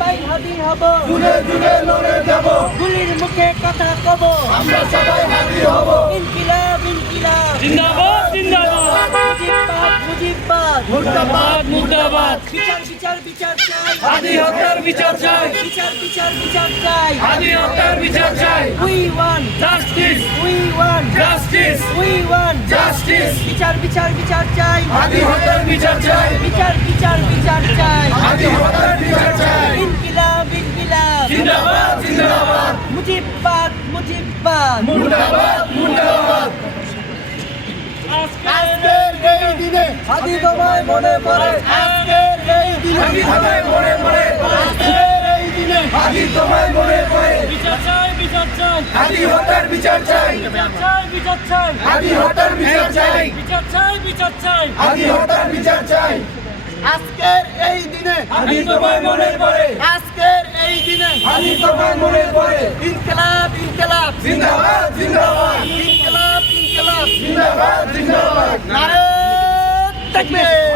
সবাই হাজির হব, যুগে যুগে লড়ে যাব, গুলির মুখে কথা কব, আমরা সবাই হাজির হব। ইনকিলাব ইনকিলাব, জিন্দাবাদ জিন্দাবাদ, মুজিববাদ মুজিববাদ, মুর্দাবাদ মুর্দাবাদ, বিচার বিচার বিচার চাই, হাদি হত্যার বিচার চাই, বিচার বিচার বিচার চাই, হাদি হত্যার বিচার চাই, we want justice we want justice we want justice, বিচার বিচার বিচার চাই, হাদি হত্যার বিচার চাই, বিচার বিচার বিচার চাই, হাদি হত্যার বিচার চাই, ইনকিলাব ইনকিলাব, জিন্দাবাদ জিন্দাবাদ, মুজিববাদ মুজিববাদ, মুর্দাবাদ মুর্দাবাদ। আজকের এই দিনে হাদি তোমায় মনে পড়ে, আজকের এই দিনে হাদি তোমায় মনে পড়ে, আজকের এই দিনে হাদি তোমায় মনে পড়ে, বিচার চাই বিচার চাই, হাদি হত্যার বিচার চাই, বিচার চাই বিচার চাই, হাদি হত্যার বিচার চাই, বিচার চাই বিচার চাই, হাদি হত্যার বিচার চাই। আজকের এই দিনে হাদি তোমায় মনে পড়ে, আজকের এই দিনে হাদি তোমায় মনে পড়ে, ইনকিলাব ইনকিলাব, জিন্দাবাদ জিন্দাবাদ ইনকিলাব ইনকিলাব, জিন্দাবাদ জিন্দাবাদ। নারে তাকবীর।